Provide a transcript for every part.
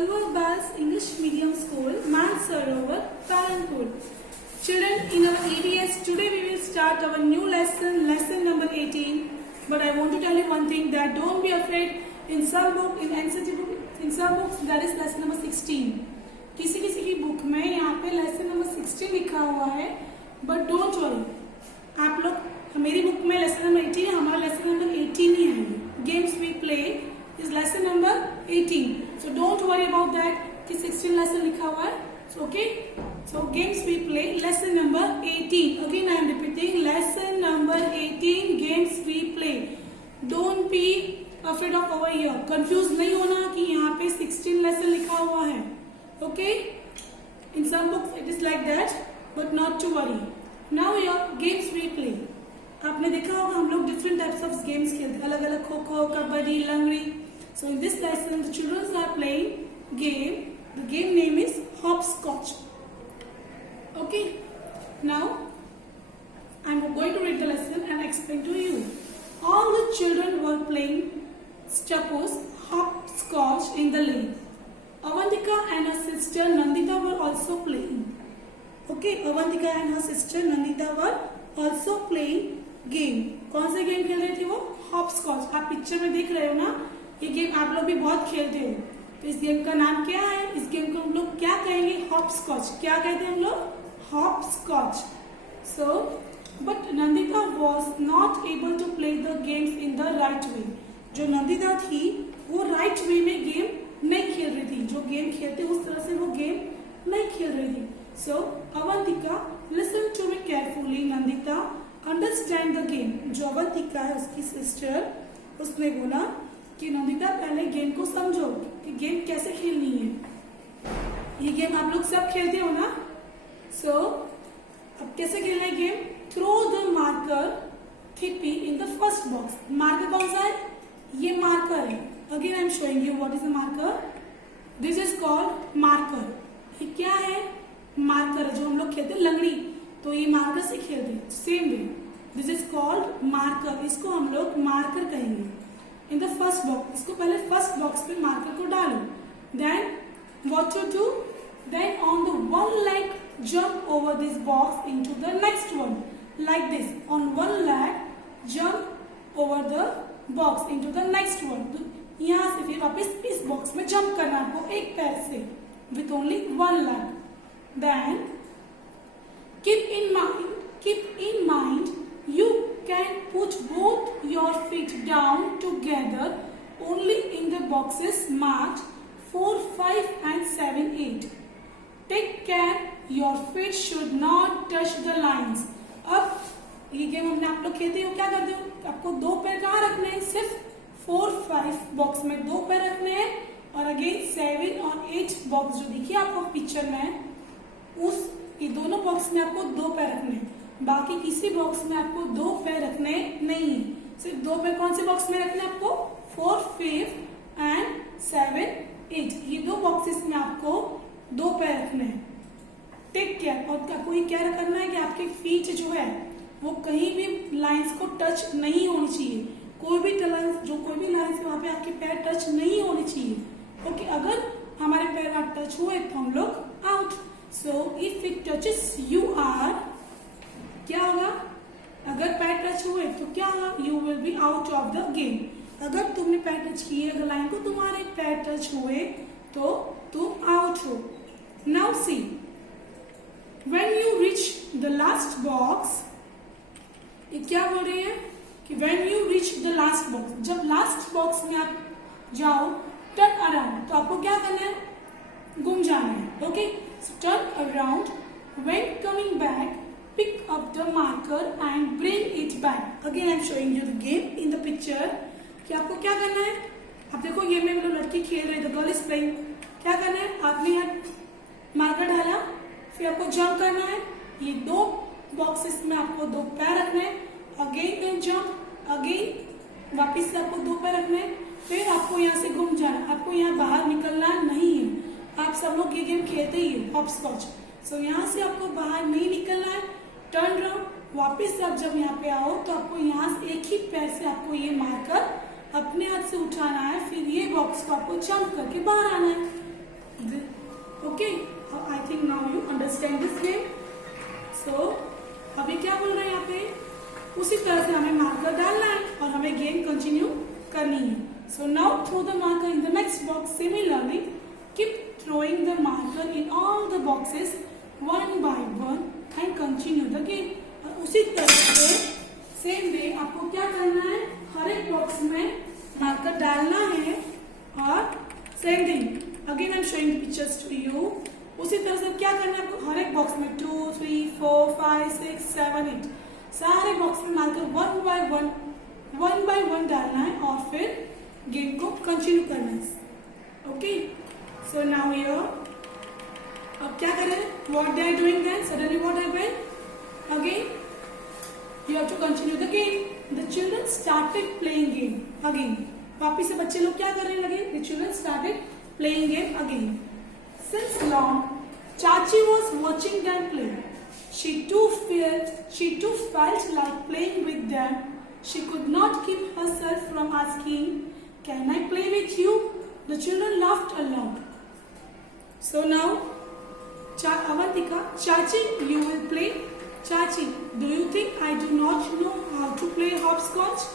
Silver Bells English Medium School, Mansarovar, Palanpur. Children, in our EDS, today we will start our new lesson, lesson number 18. But I want to tell you one thing, that don't be afraid. In some book, in NCT book, in some books, that is lesson number 16. किसी किसी की book में यहाँ पे lesson number 16 लिखा हुआ है, but don't worry, आप लोग मेरी बुक में लेसन नंबर 18 है, हमारा लेसन नंबर 18 ही है. Games we play is lesson number 18, so don't worry about that कि 16 लेसन लिखा हुआ है. So okay, so games we play lesson number 18. Again I am repeating, lesson number 18, games we play. Don't be afraid of over here, confuse नहीं होना कि यहाँ पे 16 lesson लिखा हुआ है. Okay, in some books it is like that, but not to worry. Now your games we play. आपने देखा होगा हम लोग different types of games खेलते हैं, अलग अलग खो खो, कबड्डी, लंगड़ी. So in this lesson the children are playing game. The game name is hopscotch. Okay, now I am going to read the lesson and explain to you. All the children were playing suppose hopscotch in the lane. Avantika and her sister Nandita were also playing. Okay, Avantika and her sister Nandita were also playing game. कौन सा game खेल रही थी वो? Hopscotch. आप picture में देख रहे हो ना, ये गेम आप लोग भी बहुत खेलते हो. तो इस गेम का नाम क्या है? इस गेम को हम लोग क्या कहेंगे? हॉपस्कॉच. क्या कहते हैं हम लोग? Hopscotch. So, but Nandita was not able to play the games in the right way. जो नंदिता थी वो राइट वे में गेम नहीं खेल रही थी. जो गेम खेलते उस तरह से वो गेम नहीं खेल रही थी. So Avantika, listen to me carefully. Nandita, understand the game. जो अवंतिका है उसकी सिस्टर, उसने बोला कि नंदिता पहले गेम को समझो कि गेम कैसे खेलनी है. ये गेम आप लोग सब खेलते हो ना. सो अब कैसे खेलना है गेम? थ्रो द मार्कर थिपी in the first box. Marker कौन सा है? ये मार्कर है. Again I am showing you what is a marker. This is called marker. ये क्या है? मार्कर है. जो हम लोग खेलते हैं लंगड़ी, तो ये मार्कर से खेलते हैं. Same way, this is called marker. इसको हम लोग मार्कर कहेंगे. इन द फर्स्ट बॉक्स, इसको पहले फर्स्ट बॉक्स पे मार्कर को डालो. Then what to do? Then on the one leg jump over this box into the next one, like this. On one leg jump over the box into the next one. यहाँ से फिर वापस इस box में jump करना आपको एक पैर से, with only one leg. Then keep in mind you can put both your feet down together only in the boxes marked 4, 5 and 7, 8. Take care your feet should not touch the lines. अब ये game हमने आप लोग खेलते हो, क्या करते हो? आपको दो पैर कहाँ रखने हैं? सिर्फ 4, 5 बॉक्स में दो पैर रखने हैं, और अगेन 7 और 8 बॉक्स जो देखिए आपको पिक्चर में, उस ये दोनों बॉक्स में आपको दो पैर रखने हैं. बाकी किसी बॉक्स में आपको दो पैर रखने नहीं है. सिर्फ दो पैर कौन से बॉक्स में रखने हैं आपको? 4, 5 एंड 7, 8. ये दो बॉक्सेस में आपको दो पैर रखने हैं. Take care. और आपको ये क्या करना है कि आपके फीट जो है वो कहीं भी लाइंस को टच नहीं होनी चाहिए. कोई भी लाइन से वहां पे आपके पैर टच नहीं होने चाहिए. ओके, अगर हमारे पैर वहां टच हुए तो हम लोग out. So if it touches you are, क्या होगा? अगर पैर टच हुए तो क्या होगा? You will be out of the game. अगर तुमने पैर टच किए, अगर लाइन को तुम्हारे पैर टच हुए तो तुम आउट हो. Now see, when you reach the last box, ये क्या बोल रही है कि when you reach the last box, जब लास्ट बॉक्स में आप जाओ, turn around, तो आपको क्या करना है? घूम जाना है. Okay, so turn around. When coming back, pick up the marker and bring it back. Again I am showing you the game in the picture. कि आपको क्या करना है? आप देखो ये में मतलब लड़की खेल रही है, the girl is playing. क्या करना है? आपने यहाँ मार्कर डाला, फिर आपको जंप करना है. ये दो बॉक्सेस में आपको दो पैर रखने हैं. अगेन देन जंप, अगेन वापिस से आपको दो पैर रखने हैं. फिर आपको यहाँ से घूम जाना. आपको यहाँ बाहर निकलना नहीं है. आप सब लोग ये गेम खेलते ही है, हॉपस्कॉच. सो यहाँ से आपको बाहर नहीं निकलना है. Turn round. वापिस से आप जब यहाँ पे आओ तो आपको यहाँ से एक ही पैर से आपको ये मारकर अपने हाथ से उठाना है. फिर ये बॉक्स को आपको जंप करके बाहर आना है. कंटिन्यू करनी है. So now throw the marker in the next box. Similarly, keep throwing the marker in all the boxes one by one and continue the game. और उसी तरह से सेम वे आपको क्या करना है, हर एक बॉक्स में मार्कर डालना है. और same thing again I am showing pictures to you. उसी तरह से क्या करना है आपको, हर एक बॉक्स में 2, 3, 4, 5, 6, 7, 8 सारे बॉक्स में मार्कर वन बाय वन डालना है और फिर गेम को कंटिन्यू करना है. ओके, सो नाउ हियर अब क्या करें, what they are doing then, suddenly what happened, again you have to continue the game. The children started playing game again. वापिस से बच्चे लोग क्या करने लगे, the children started playing game again. Since long, Chachi was watching them play. She too felt like playing with them. She could not keep herself from asking, "Can I play with you?" The children laughed aloud. So now, Avantika, Chachi, you will play. Chachi, do you think I do not know how to play hopscotch?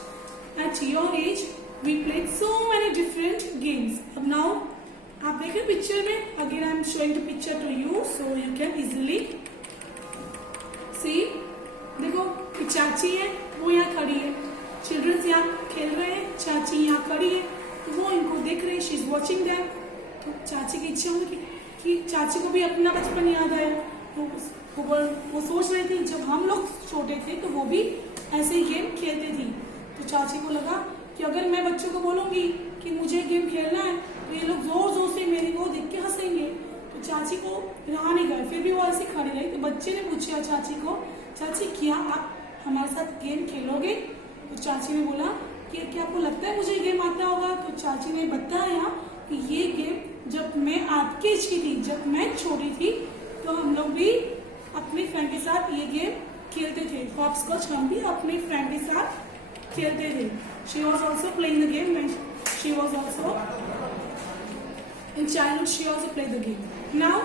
At your age, we played so many different games. अब now, आप देखें picture में, again I am showing the picture to you so you can easily see. देखो चाची है, वो यहाँ खड़ी है, चिल्ड्रंस यहाँ खेल रहे हैं, चाची यहाँ खड़ी है, तो वो इनको देख रही है, शी इज वॉचिंग देम. तो चाची की इच्छा होगी कि चाची को भी अपना बचपन याद आया. वो सोच रही थी जब हम लोग छोटे थे तो वो भी ऐसे ही गेम खेलते थी. तो चाची को लगा कि अगर मैं बच्चों को बोलूंगी कि मुझे गेम खेलना है तो ये लोग जोर जोर से मेरे को देख के हंसेंगे. तो चाची को रहा नहीं गए, फिर भी वो ऐसे खड़ी रही. तो बच्चे ने पूछा चाची को, चाची क्या आप हमारे साथ गेम खेलोगे? तो चाची ने बोला कि क्या आपको लगता है मुझे गेम आता होगा? तो चाची ने बताया कि ये गेम जब मैं आपके एज की थी, जब मैं छोटी थी, तो हम लोग भी अपने फ्रेंड के साथ ये गेम खेलते थे. हॉपस्कॉच हम भी अपने फ्रेंड के साथ खेलते थे. She was also playing the game when she was also in childhood. She also played the game. Now,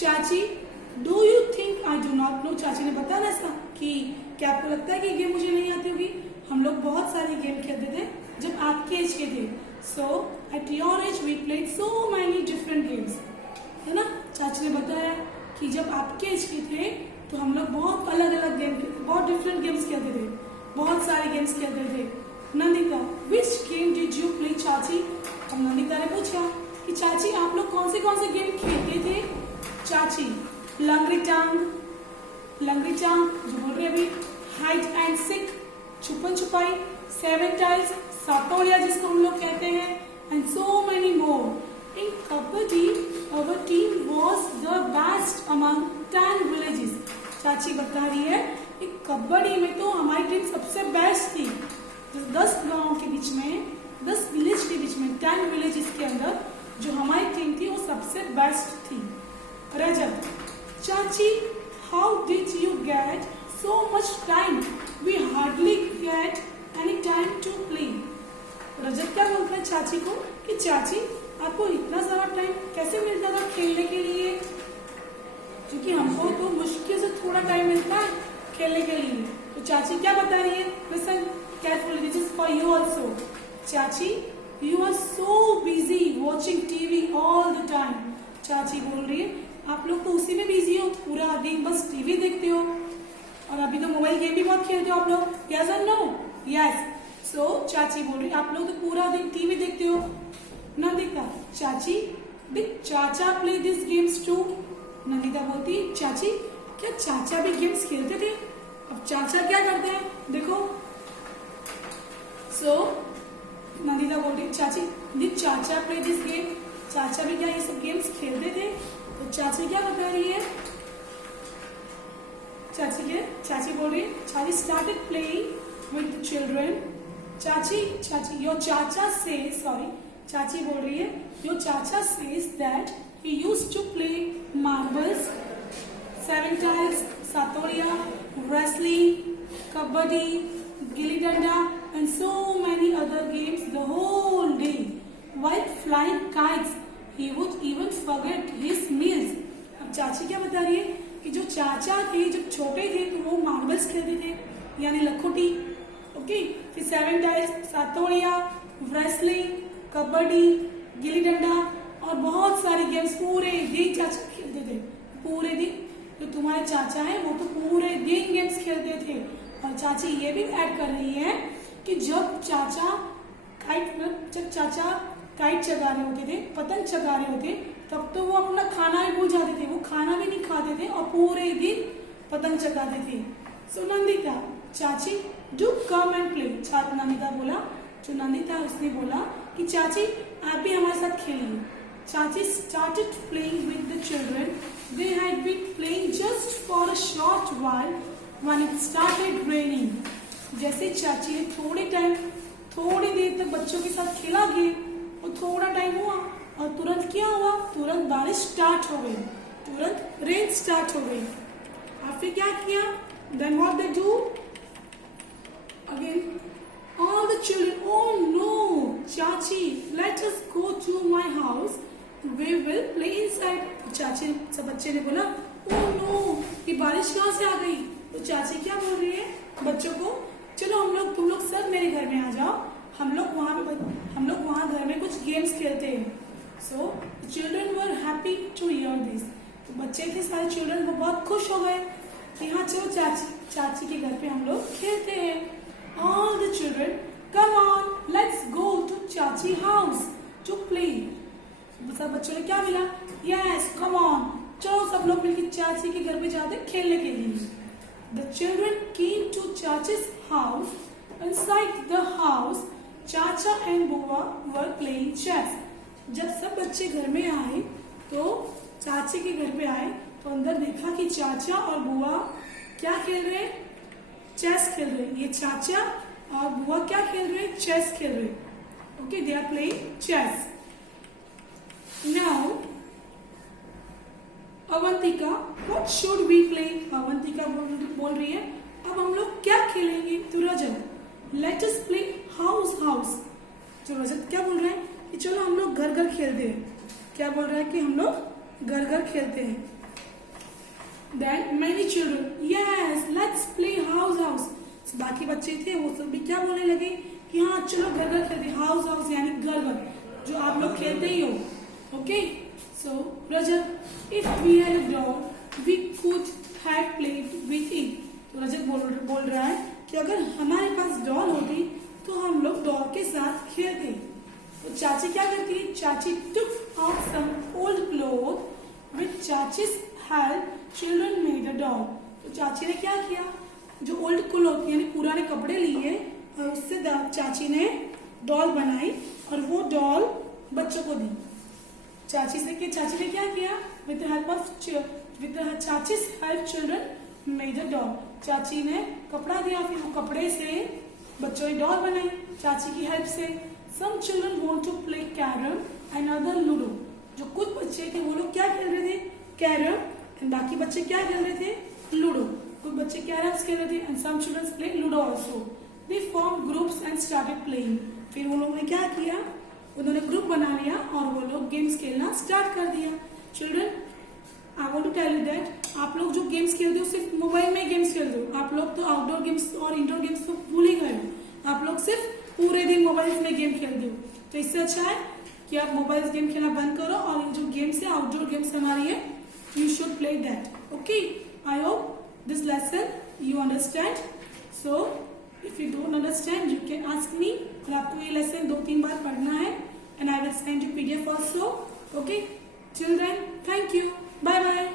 Chachi, do you think I do not know? चाची ने बताया ऐसा कि क्या आपको लगता है कि गेम मुझे नहीं आती होगी? हम लोग बहुत सारे गेम खेलते थे जब आपके एज के थे. So at your age we played so many different games. है ना? चाची ने बताया कि जब आपके एज के थे तो हम लोग बहुत अलग अलग गेम, बहुत डिफरेंट गेम्स खेलते थे, बहुत सारे गेम्स खेलते थे. Nandita, which game did you play, चाची? अब नंदिता ने पूछा कि चाची आप लोग कौन से गेम खेलते थे? चाची, लंगड़ी टांग जो बोल रही है अभी, हाइड एंड सिक, छुपन छुपाई, 7 टाइल्स, सातोलिया जिसको हम लोग कहते हैं, and so many more. In kabaddi our team was the best among 10 villages. चाची बता रही है कि कबड्डी में तो हमारी टीम सबसे बेस्ट थी. 10 गांव के बीच में, 10 विलेज के बीच में, 10 विलेजेस के अंदर जो हमारी टीम थी वो सबसे बेस्ट थी. रजत, चाची, how did you get so much time? We hardly get any time to play. Rajat क्या बोलता है चाची को कि चाची आपको इतना सारा टाइम कैसे मिलता था खेलने के लिए? क्योंकि हमको तो मुश्किल से थोड़ा टाइम मिलता है खेलने के लिए. तो चाची क्या बता रही है, listen carefully, this is for you also. चाची, you are so busy watching TV all the time. चाची बोल रही है आप लोग तो उसी में बिजी हो, पूरा दिन बस टीवी देखते हो, और अभी तो मोबाइल गेम भी बहुत खेलते हो आप लोग. Yes or no? Yes. So चाची बोल रही है आप लोग तो पूरा दिन टीवी देखते हो. नंदिता, चाची, did चाचा play these games too? Nandita बोलती चाची क्या चाचा भी गेम्स खेलते थे? अब चाचा क्या करते हैं देखो. So नंदिता बोल रही चाची, did चाचा play this game? चाचा भी क्या ये सब गेम्स खेलते थे? तो चाची क्या बता रही है, चाची बोल रही है चाची started playing with the children. चाची, your चाचा says, sorry, चाची बोल रही है your चाचा says that he used to play marbles, 7 tiles, सातोलिया, wrestling, kabaddi, gilli danda and so many other games the whole day. While flying kites, he would even forget his meals. अब चाची क्या बता रही है कि जो चाचा थे जब छोटे थे तो वो मार्बल्स खेलते थे, यानी लखोटी. ओके। फिर 7 टाइल्स, सातोड़िया, रेसलिंग, कबड्डी, गिल्ली डंडा और बहुत सारी गेम्स पूरे दिन चाचा खेलते थे। पूरे दिन जो तुम्हारे चाचा है वो तो पूरे दिन गेम्स खेलते थे। और चाची ये भी ऐड कर रही है कि जब चाचा काइट चगा रहे होते थे, पतंग चगा रहे होते, तब तो वो अपना खाना ही भूल जाते थे, वो खाना भी नहीं खाते थे और पूरे दिन पतंग चगाते थे। सो नंदिता, चाची do come and play. Nandita बोला, जो नंदिता उसने बोला कि चाची आप भी हमारे साथ खेलिए। चाची started playing with the children. They had been playing just for a short while when it started raining. जैसे चाची ने थोड़ी देर तक बच्चों के साथ खेला गेम और थोड़ा टाइम हुआ और तुरंत क्या हुआ, तुरंत बारिश स्टार्ट हो गई, तुरंत रेन स्टार्ट हो गई। और फिर क्या किया? Then what they do? Again, all the children, oh no, Chachi, let us go to my house. We will play inside. चाची सब बच्चे ने बोला, oh no, ये बारिश कहाँ से आ गई? तो चाची क्या बोल रही है बच्चों को, चलो तुम लोग सब मेरे घर में आ जाओ, हम लोग वहाँ घर में कुछ गेम्स खेलते हैं। So children were happy to hear this. तो बच्चे थे सारे चिल्ड्रन वो बहुत खुश हो गए कि हाँ चलो चाची के घर पे हम लोग खेलते हैं। All the children, come on, let's go to चाची house to play. सब बच्चों ने क्या मिला? Yes, come on, चलो सब लोग मिलकर चाची के घर पे जाते खेलने के लिए। The children came to Chachi's house. Inside the house, Chacha and Bua were playing chess. जब सब बच्चे घर में आए तो चाची के घर पे आए तो अंदर देखा कि चाचा और बुआ क्या खेल रहे हैं? चेस खेल रहे हैं। ये चाचा और बुआ क्या खेल रहे हैं? चेस खेल रहे हैं। Okay, they are playing chess. Now Avantika, what should we play? Avantika बोल रही है अब हम लोग क्या खेलेंगे? तो Rajat, let us play house house. तो रजत क्या बोल रहा है कि चलो हम लोग घर खेलते हैं। क्या बोल रहा है कि हम लोग घर खेलते हैं। Then many children, yes, let's play house house. So, बाकी बच्चे थे वो सब भी क्या बोलने लगे कि हाँ चलो घर खेलते हैं। हाउस हाउस यानी घर जो आप लोग खेलते ही हो। Okay, so Rajat, if we had a doll, we could have played with it. तो रजत बोल रहा है कि अगर हमारे पास डॉल होती तो हम लोग डॉल के साथ खेलते। तो चाची क्या करती है? चाची took out some old clothes. With Chachi's help, children made a doll. तो चाची ने क्या किया? जो ओल्ड क्लॉथ यानी पुराने कपड़े लिए और उससे चाची ने डॉल बनाई और वो डॉल बच्चों को दी। चाची ने क्या किया? With the help of Chachi's help, children made a doll. चाची ने कपड़ा दिया, फिर वो कपड़े से बच्चों ने डॉल बनाई चाची की हेल्प से। Some children want to play carom and other ludo. जो कुछ बच्चे थे वो लोग क्या खेल रहे थे? कैरम। एंड बाकी बच्चे क्या खेल रहे थे? लूडो। कुछ बच्चे कैरम्स खेल रहे थे and some children play Ludo also. They form groups and started playing. फिर वो लोगों ने क्या किया? उन्होंने ग्रुप बना लिया और वो लोग गेम्स खेलना स्टार्ट कर दिया। Children, I want to tell you that आप लोग जो गेम्स खेलते हो सिर्फ मोबाइल में गेम्स खेलते हो। आप लोग तो आउटडोर गेम्स और इंडोर गेम्स तो भूल ही गए हो। आप लोग सिर्फ पूरे दिन मोबाइल में गेम खेलते हो। तो इससे अच्छा है कि आप मोबाइल गेम खेलना बंद करो और जो गेम्स है आउटडोर गेम्स हमारी है, you should play that. Okay, I hope this lesson you understand. So if you don't understand you can ask me. और आपको ये लेसन 2-3 बार पढ़ना है and I will send you PDF also. Okay children, thank you, bye bye.